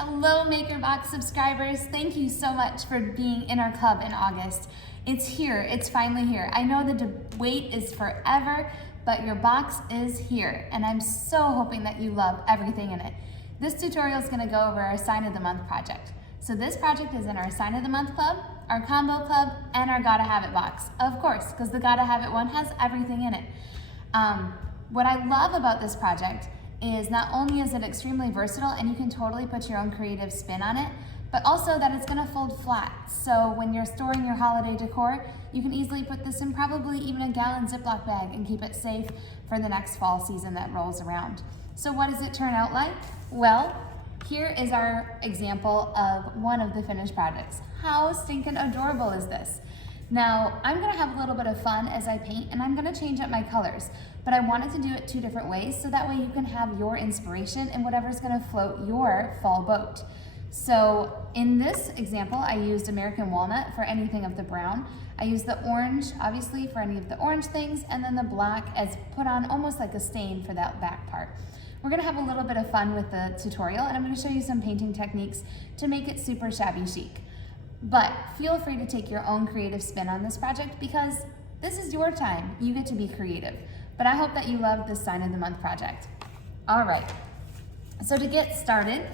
Hello MakerBox subscribers, thank you so much for being in our club in August. It's here, it's finally here. I know the wait is forever, but your box is here, and I'm so hoping that you love everything in it. This tutorial is going to go over our Sign of the Month project. So this project is in our Sign of the Month club, our combo club, and our Gotta Have It box. Of course, because the Gotta Have It one has everything in it. What I love about this project is not only is it extremely versatile and you can totally put your own creative spin on it, but also that it's going to fold flat. So when you're storing your holiday decor, you can easily put this in probably even a gallon Ziploc bag and keep it safe for the next fall season that rolls around. So what does it turn out like? Well, here is our example of one of the finished projects. How stinking adorable is this? Now, I'm gonna have a little bit of fun as I paint, and I'm gonna change up my colors, but I wanted to do it two different ways so that way you can have your inspiration and whatever's gonna float your fall boat. So in this example, I used American walnut for anything of the brown. I used the orange, obviously, for any of the orange things, and then the black as put on almost like a stain for that back part. We're gonna have a little bit of fun with the tutorial, and I'm gonna show you some painting techniques to make it super shabby chic. But feel free to take your own creative spin on this project because this is your time. You get to be creative. But I hope that you love this Sign of the Month project. All right, so to get started,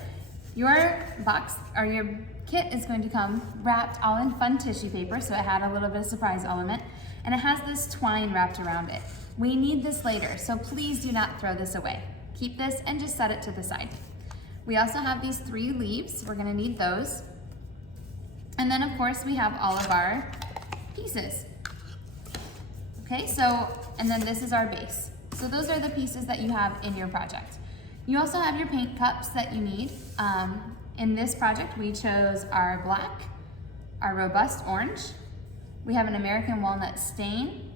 your box or your kit is going to come wrapped all in fun tissue paper, so it had a little bit of surprise element, and it has this twine wrapped around it. We need this later, so please do not throw this away. Keep this and just set it to the side. We also have these 3 leaves. We're gonna need those. And then of course we have all of our pieces. Okay, so, and then this is our base. So those are the pieces that you have in your project. You also have your paint cups that you need. In this project, we chose our black, our robust orange. We have an American walnut stain,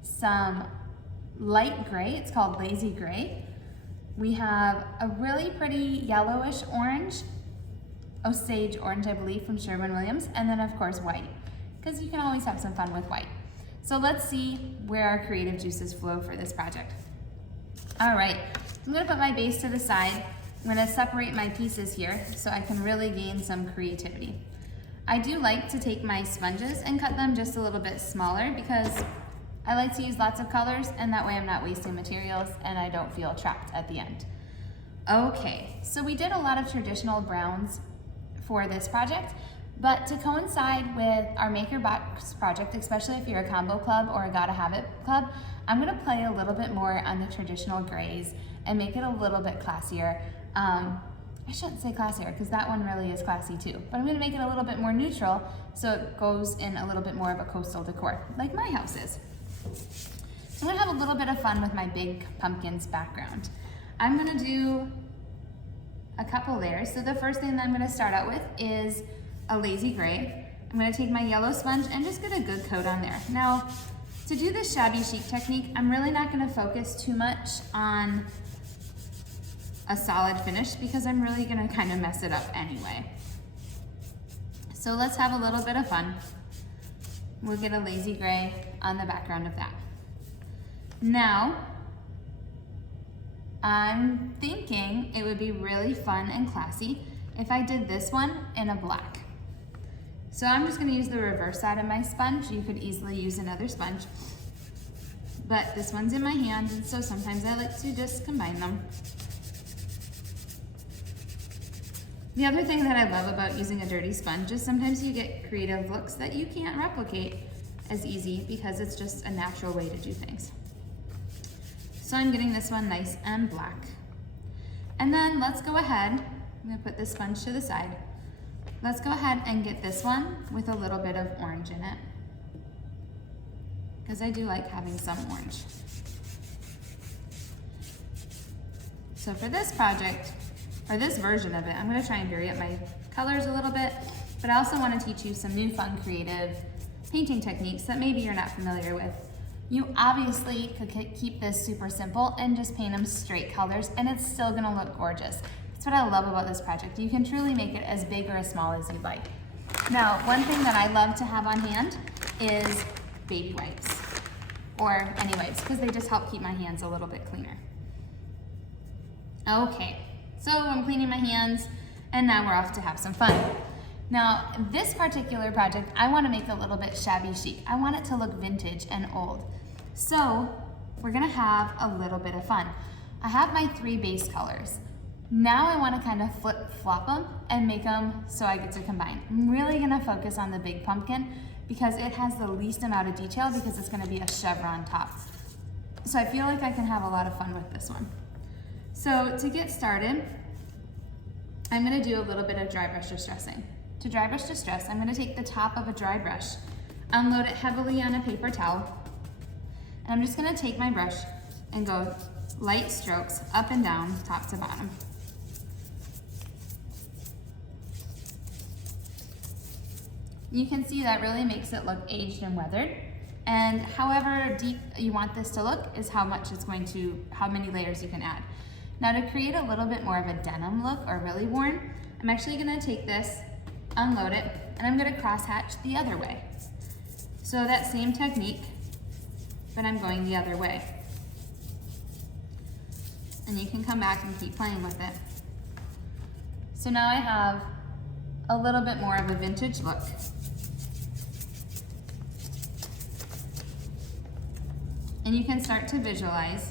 some light gray, it's called lazy gray. We have a really pretty yellowish orange, Osage orange, I believe, from Sherwin-Williams, and then of course white, because you can always have some fun with white. So let's see where our creative juices flow for this project. All right, I'm gonna put my base to the side. I'm gonna separate my pieces here so I can really gain some creativity. I do like to take my sponges and cut them just a little bit smaller because I like to use lots of colors, and that way I'm not wasting materials and I don't feel trapped at the end. Okay, so we did a lot of traditional browns for this project, but to coincide with our MakerBox project, especially if you're a combo club or a Gotta Have It club, I'm gonna play a little bit more on the traditional grays and make it a little bit classier. I shouldn't say classier because that one really is classy too, but I'm gonna make it a little bit more neutral so it goes in a little bit more of a coastal decor, like my house is. So I'm gonna have a little bit of fun with my big pumpkins background. I'm gonna do a couple layers. So the first thing that I'm gonna start out with is a lazy gray. I'm gonna take my yellow sponge and just get a good coat on there. Now, to do this shabby chic technique, I'm really not gonna focus too much on a solid finish because I'm really gonna kind of mess it up anyway. So let's have a little bit of fun. We'll get a lazy gray on the background of that. Now, I'm thinking it would be really fun and classy if I did this one in a black. So I'm just gonna use the reverse side of my sponge. You could easily use another sponge, but this one's in my hand, and so sometimes I like to just combine them. The other thing that I love about using a dirty sponge is sometimes you get creative looks that you can't replicate as easy because it's just a natural way to do things. So I'm getting this one nice and black. And then let's go ahead, I'm gonna put this sponge to the side. Let's go ahead and get this one with a little bit of orange in it, because I do like having some orange. So for this project, or this version of it, I'm gonna try and vary up my colors a little bit, but I also wanna teach you some new fun creative painting techniques that maybe you're not familiar with. You obviously could keep this super simple and just paint them straight colors, and it's still gonna look gorgeous. That's what I love about this project. You can truly make it as big or as small as you'd like. Now, one thing that I love to have on hand is baby wipes, or any wipes, because they just help keep my hands a little bit cleaner. Okay, so I'm cleaning my hands. And now we're off to have some fun. Now, this particular project, I want to make a little bit shabby chic. I want it to look vintage and old. So we're gonna have a little bit of fun. I have my 3 base colors. Now I want to kind of flip-flop them and make them so I get to combine. I'm really gonna focus on the big pumpkin because it has the least amount of detail because it's gonna be a chevron top. So I feel like I can have a lot of fun with this one. So to get started, I'm gonna do a little bit of dry brush distressing. To dry brush distress, I'm gonna take the top of a dry brush, unload it heavily on a paper towel, and I'm just gonna take my brush and go light strokes up and down, top to bottom. You can see that really makes it look aged and weathered. And however deep you want this to look is how many layers you can add. Now to create a little bit more of a denim look or really worn, I'm actually gonna take this, unload it, and I'm gonna cross hatch the other way. So that same technique, but I'm going the other way. And you can come back and keep playing with it. So now I have a little bit more of a vintage look. And you can start to visualize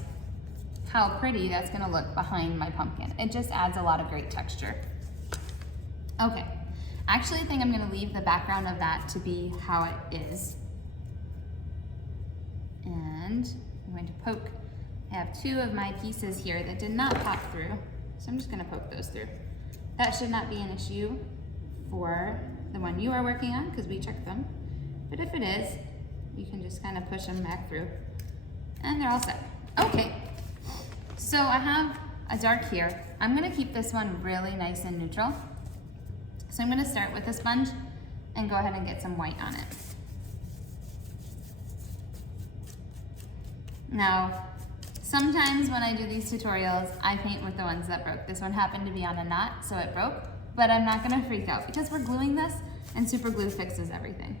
how pretty that's gonna look behind my pumpkin. It just adds a lot of great texture. Okay, I actually think I'm gonna leave the background of that to be how it is. And I'm going to poke. I have 2 of my pieces here that did not pop through, so I'm just gonna poke those through. That should not be an issue for the one you are working on because we checked them. But if it is, you can just kind of push them back through and they're all set. Okay, so I have a dark here. I'm gonna keep this one really nice and neutral. So I'm gonna start with a sponge and go ahead and get some white on it. Now, sometimes when I do these tutorials, I paint with the ones that broke. This one happened to be on a knot, so it broke, but I'm not gonna freak out because we're gluing this and super glue fixes everything.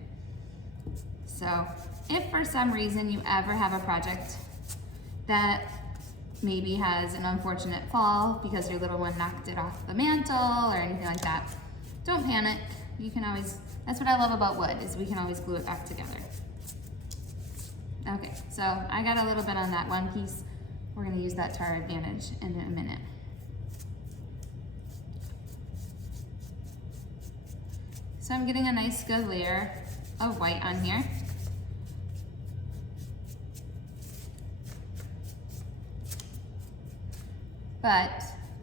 So if for some reason you ever have a project that maybe has an unfortunate fall because your little one knocked it off the mantle or anything like that, don't panic. You can always, that's what I love about wood, is we can always glue it back together. Okay, so I got a little bit on that one piece. We're gonna use that to our advantage in a minute. So I'm getting a nice good layer of white on here. But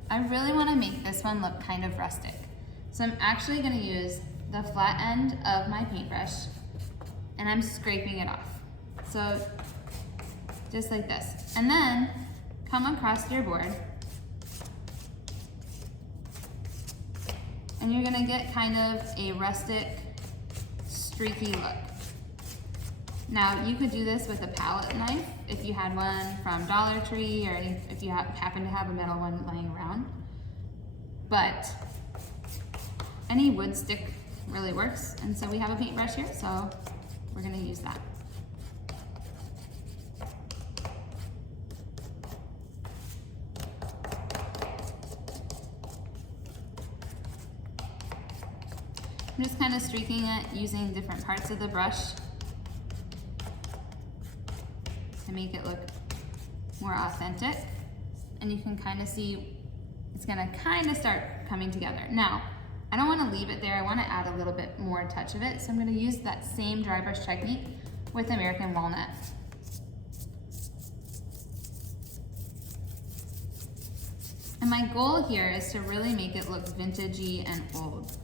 I really wanna make this one look kind of rustic. So I'm actually gonna use the flat end of my paintbrush and I'm scraping it off. So just like this. And then come across your board and you're gonna get kind of a rustic, streaky look. Now you could do this with a palette knife if you had one from Dollar Tree or if you happen to have a metal one laying around. But any wood stick really works, and so we have a paintbrush here, so we're gonna use that. I'm just kind of streaking it using different parts of the brush to make it look more authentic. And you can kind of see it's gonna kind of start coming together. Now, I don't wanna leave it there. I wanna add a little bit more touch of it. So I'm gonna use that same dry brush technique with American walnut. And my goal here is to really make it look vintagey and old.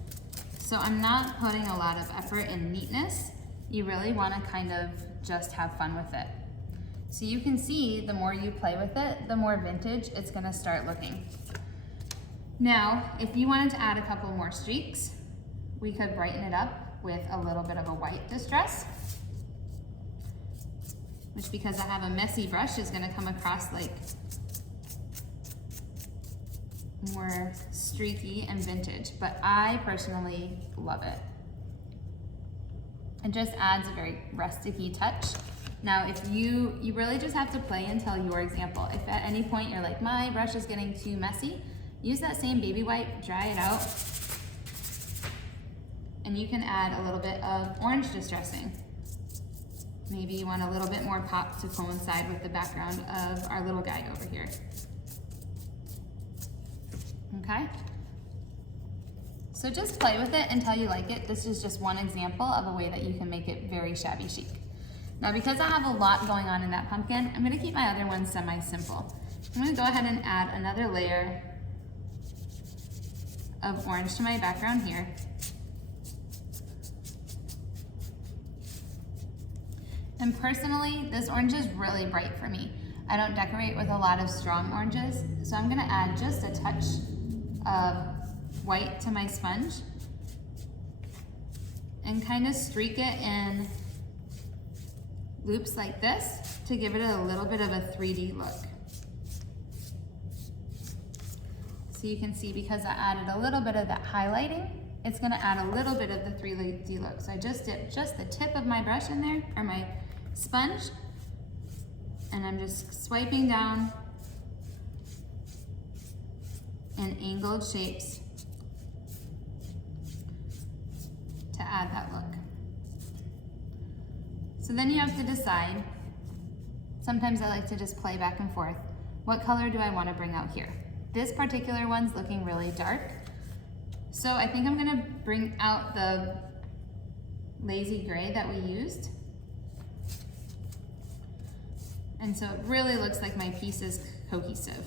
So I'm not putting a lot of effort in neatness. You really wanna kind of just have fun with it. So you can see the more you play with it, the more vintage it's gonna start looking. Now, if you wanted to add a couple more streaks, we could brighten it up with a little bit of a white distress, which, because I have a messy brush, is gonna come across like more streaky and vintage, but I personally love it. It just adds a very rusticy touch. Now, if you really just have to play and tell your example. If at any point you're like, my brush is getting too messy, Use that same baby white, dry it out, and you can add a little bit of orange distressing. Maybe you want a little bit more pop to coincide with the background of our little guy over here. Okay? So just play with it until you like it. This is just one example of a way that you can make it very shabby chic. Now, because I have a lot going on in that pumpkin, I'm gonna keep my other ones semi-simple. I'm gonna go ahead and add another layer of orange to my background here. And personally, this orange is really bright for me. I don't decorate with a lot of strong oranges, so I'm gonna add just a touch of white to my sponge and kind of streak it in loops like this to give it a little bit of a 3D look. So you can see, because I added a little bit of that highlighting, it's gonna add a little bit of the 3D look. So I just dipped just the tip of my brush in there, or my sponge, and I'm just swiping down in angled shapes to add that look. So then you have to decide, sometimes I like to just play back and forth, what color do I want to bring out here? This particular one's looking really dark, so I think I'm gonna bring out the lazy gray that we used. And so it really looks like my piece is cohesive,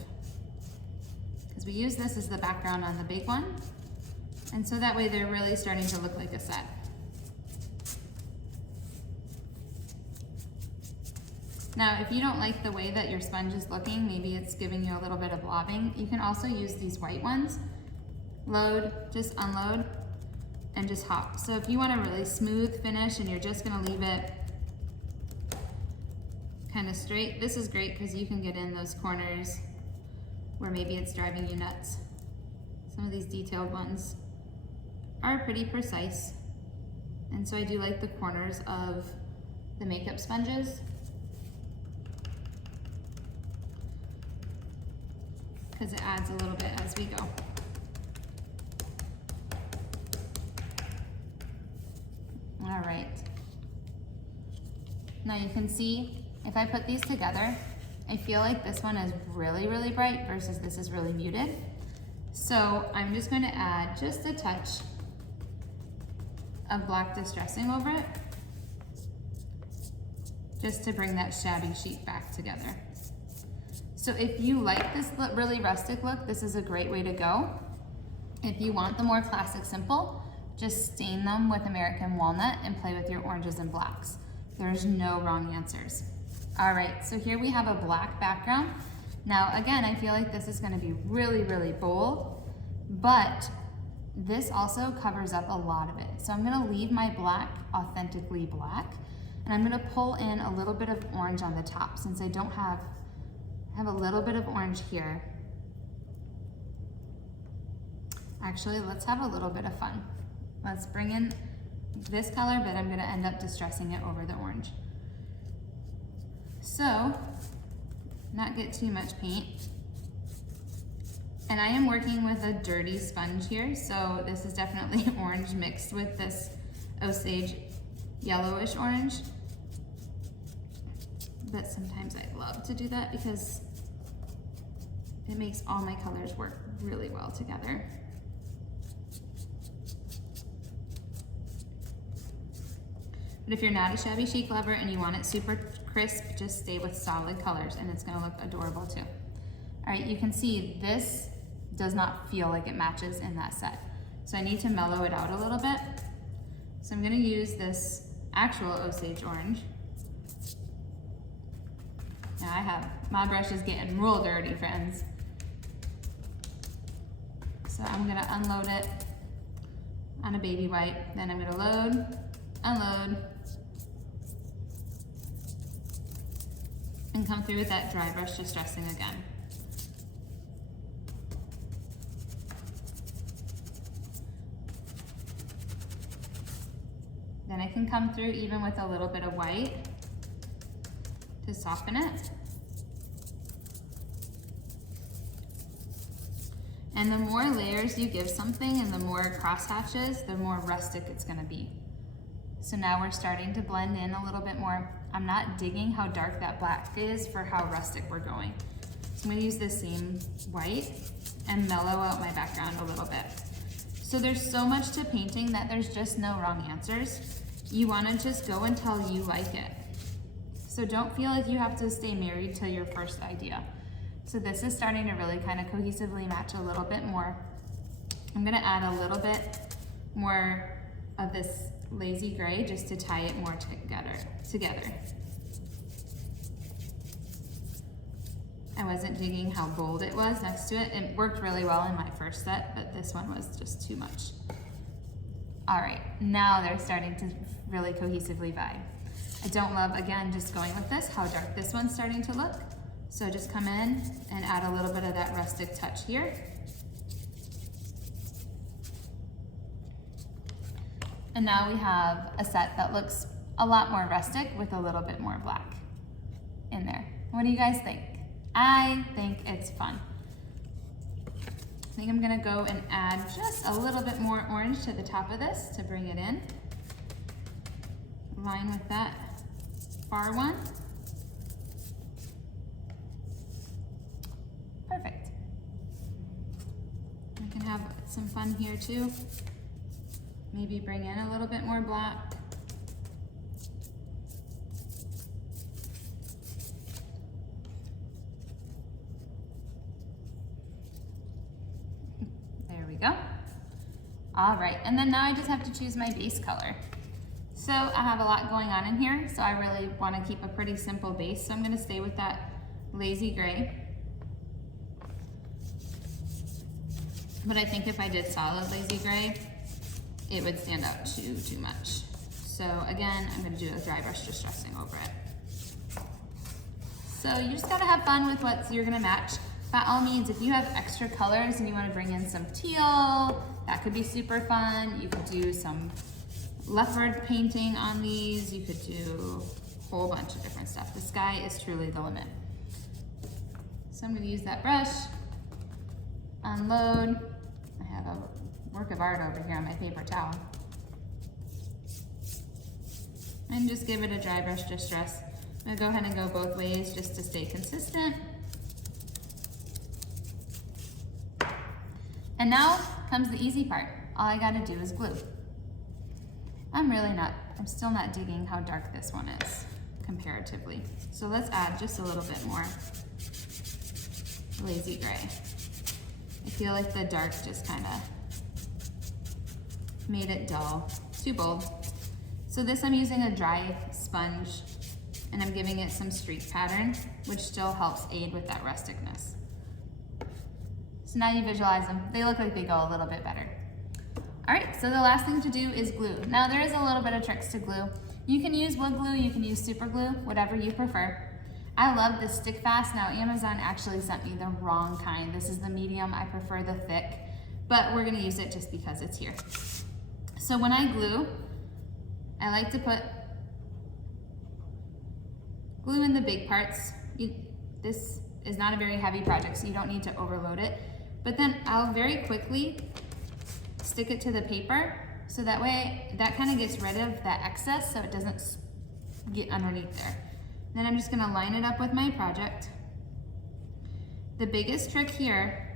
because we use this as the background on the big one. And so that way they're really starting to look like a set. Now, if you don't like the way that your sponge is looking, maybe it's giving you a little bit of blobbing, you can also use these white ones. Load, just unload, and just hop. So if you want a really smooth finish and you're just gonna leave it kind of straight, this is great because you can get in those corners where maybe it's driving you nuts. Some of these detailed ones are pretty precise, and so I do like the corners of the makeup sponges, because it adds a little bit as we go. All right. Now you can see, if I put these together, I feel like this one is really, really bright versus this is really muted. So I'm just going to add just a touch of black distressing over it, just to bring that shabby chic back together. So if you like this really rustic look, this is a great way to go. If you want the more classic simple, just stain them with American walnut and play with your oranges and blacks. There's no wrong answers. All right, so here we have a black background. Now again, I feel like this is gonna be really, really bold, but this also covers up a lot of it. So I'm gonna leave my black authentically black, and I'm gonna pull in a little bit of orange on the top, since I don't have, a little bit of orange here. Actually, let's have a little bit of fun. Let's bring in this color, but I'm gonna end up distressing it over the orange. So, not get too much paint. And I am working with a dirty sponge here, so this is definitely orange mixed with this Osage yellowish orange. But sometimes I love to do that because it makes all my colors work really well together. But if you're not a shabby chic lover and you want it super crisp, just stay with solid colors and it's gonna look adorable too. All right, you can see this does not feel like it matches in that set. So I need to mellow it out a little bit. So I'm gonna use this actual Osage orange. Now my brush is getting real dirty, friends. So I'm gonna unload it on a baby white, then I'm gonna load, unload, and come through with that dry brush distressing again. Then I can come through even with a little bit of white to soften it. And the more layers you give something and the more crosshatches, the more rustic it's gonna be. So now we're starting to blend in a little bit more. I'm not digging how dark that black is for how rustic we're going. So I'm gonna use the same white and mellow out my background a little bit. So there's so much to painting that there's just no wrong answers. You wanna just go until you like it. So don't feel like you have to stay married to your first idea. So this is starting to really kind of cohesively match a little bit more. I'm gonna add a little bit more of this lazy gray just to tie it more together. I wasn't digging how bold it was next to it. It worked really well in my first set, but this one was just too much. All right, now they're starting to really cohesively vibe. I don't love, again, just going with this, how dark this one's starting to look. So just come in and add a little bit of that rustic touch here. And now we have a set that looks a lot more rustic with a little bit more black in there. What do you guys think? I think it's fun. I think I'm gonna go and add just a little bit more orange to the top of this to bring it in. Line with that far one. Perfect. We can have some fun here too. Maybe bring in a little bit more black. There we go. All right, and then now I just have to choose my base color. So I have a lot going on in here, so I really want to keep a pretty simple base, so I'm going to stay with that lazy gray. But I think if I did solid lazy gray, it would stand out too much. So again, I'm gonna do a dry brush distressing over it. So you just gotta have fun with what you're gonna match. By all means, if you have extra colors and you wanna bring in some teal, that could be super fun. You could do some leopard painting on these. You could do a whole bunch of different stuff. The sky is truly the limit. So I'm gonna use that brush, unload. I have a work of art over here on my paper towel. And just give it a dry brush distress. I'm gonna go ahead and go both ways just to stay consistent. And now comes the easy part. All I gotta do is glue. I'm still not digging how dark this one is comparatively. So let's add just a little bit more lazy gray. I feel like the dark just kind of made it dull, too bold. So this I'm using a dry sponge and I'm giving it some streak pattern, which still helps aid with that rusticness. So now you visualize them. They look like they go a little bit better. All right, so the last thing to do is glue. Now there is a little bit of tricks to glue. You can use wood glue, you can use super glue, whatever you prefer. I love this stick fast. Now Amazon actually sent me the wrong kind. This is the medium, I prefer the thick, but we're gonna use it just because it's here. So when I glue, I like to put glue in the big parts. This is not a very heavy project, so you don't need to overload it. But then I'll very quickly stick it to the paper, so that way that kind of gets rid of that excess so it doesn't get underneath there. Then I'm just gonna line it up with my project. The biggest trick here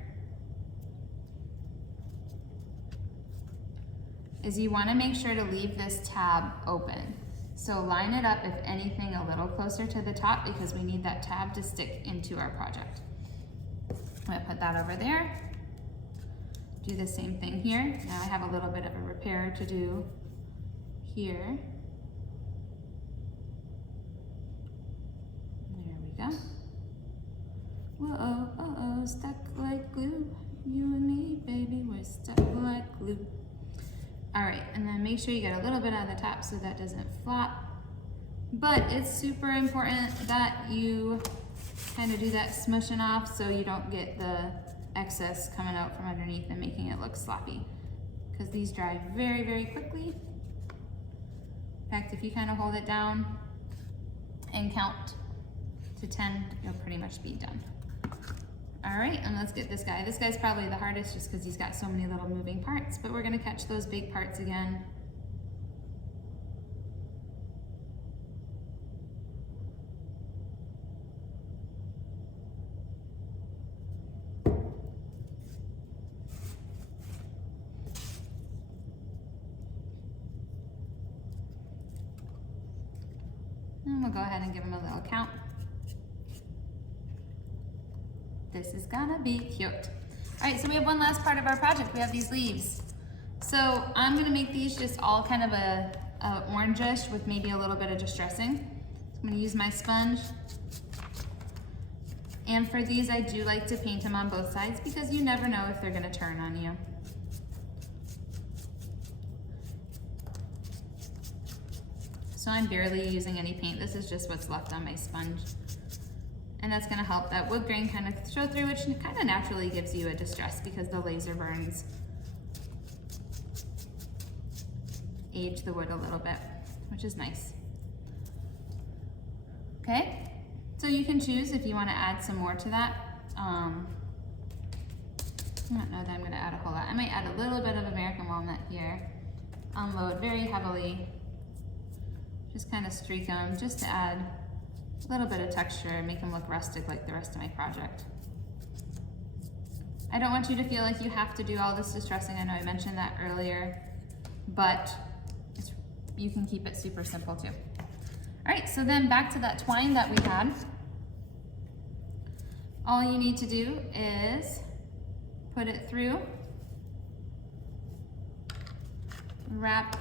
is you wanna make sure to leave this tab open. So line it up, if anything, a little closer to the top because we need that tab to stick into our project. I'm gonna put that over there. Do the same thing here. Now I have a little bit of a repair to do here. There we go. Whoa, uh-oh, stuck like glue. You and me, baby, we're stuck like glue. All right, and then make sure you get a little bit on the top so that doesn't flop. But it's super important that you kind of do that smushing off so you don't get the excess coming out from underneath and making it look sloppy, because these dry very, very quickly. In fact, if you kind of hold it down and count to 10, you'll pretty much be done. All right, and let's get this guy. This guy's probably the hardest just because he's got so many little moving parts, but we're gonna catch those big parts again. And we'll go ahead and give him a little count. This is gonna be cute. All right, so we have one last part of our project. We have these leaves. So I'm gonna make these just all kind of a orangish with maybe a little bit of distressing. So I'm gonna use my sponge. And for these, I do like to paint them on both sides because you never know if they're gonna turn on you. So I'm barely using any paint. This is just what's left on my sponge. And that's gonna help that wood grain kind of show through, which kind of naturally gives you a distress because the laser burns age the wood a little bit, which is nice. Okay, so you can choose if you wanna add some more to that. I don't know that I'm gonna add a whole lot. I might add a little bit of American walnut here. Unload very heavily. Just kind of streak them just to add a little bit of texture and make them look rustic like the rest of my project. I don't want you to feel like you have to do all this distressing. I know I mentioned that earlier, but you can keep it super simple too. All right, so then back to that twine that we had. All you need to do is put it through, wrap,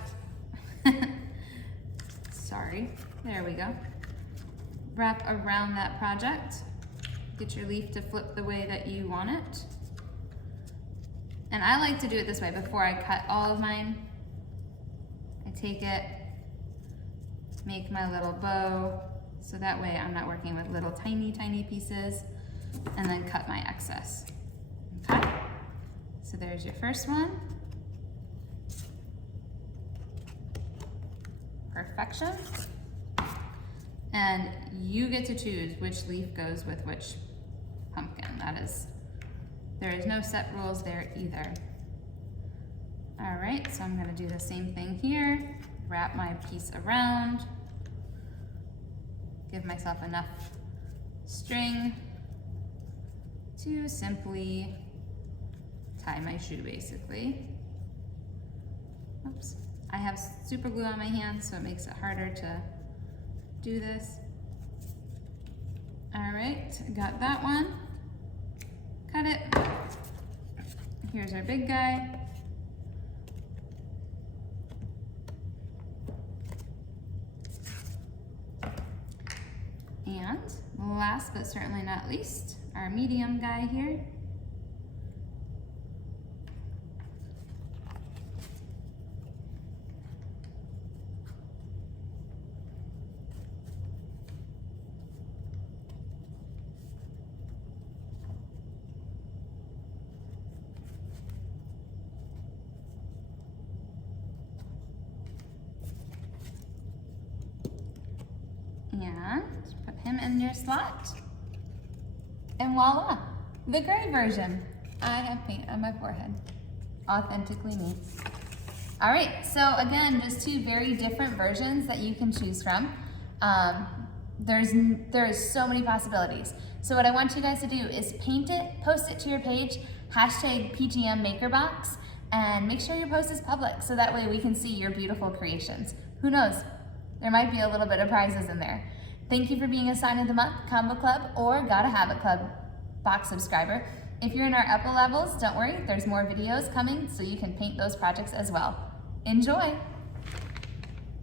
sorry, there we go. Wrap around that project. Get your leaf to flip the way that you want it. And I like to do it this way before I cut all of mine. I take it, make my little bow, so that way I'm not working with little tiny, tiny pieces, and then cut my excess. Okay? So there's your first one. Perfection. And you get to choose which leaf goes with which pumpkin. There is no set rules there either. All right, so I'm gonna do the same thing here. Wrap my piece around. Give myself enough string to simply tie my shoe, basically. Oops. I have super glue on my hands, so it makes it harder to do this. All right, got that one. Cut it. Here's our big guy. And last but certainly not least, our medium guy here. And put him in your slot. And voila, the gray version. I have paint on my forehead. Authentically me. All right, so again, just two very different versions that you can choose from. There is so many possibilities. So what I want you guys to do is paint it, post it to your page, #PGMMakerBox, and make sure your post is public so that way we can see your beautiful creations. Who knows? There might be a little bit of prizes in there. Thank you for being a Sign of the Month, Combo Club, or Gotta Have It Club box subscriber. If you're in our upper levels, don't worry, there's more videos coming so you can paint those projects as well. Enjoy!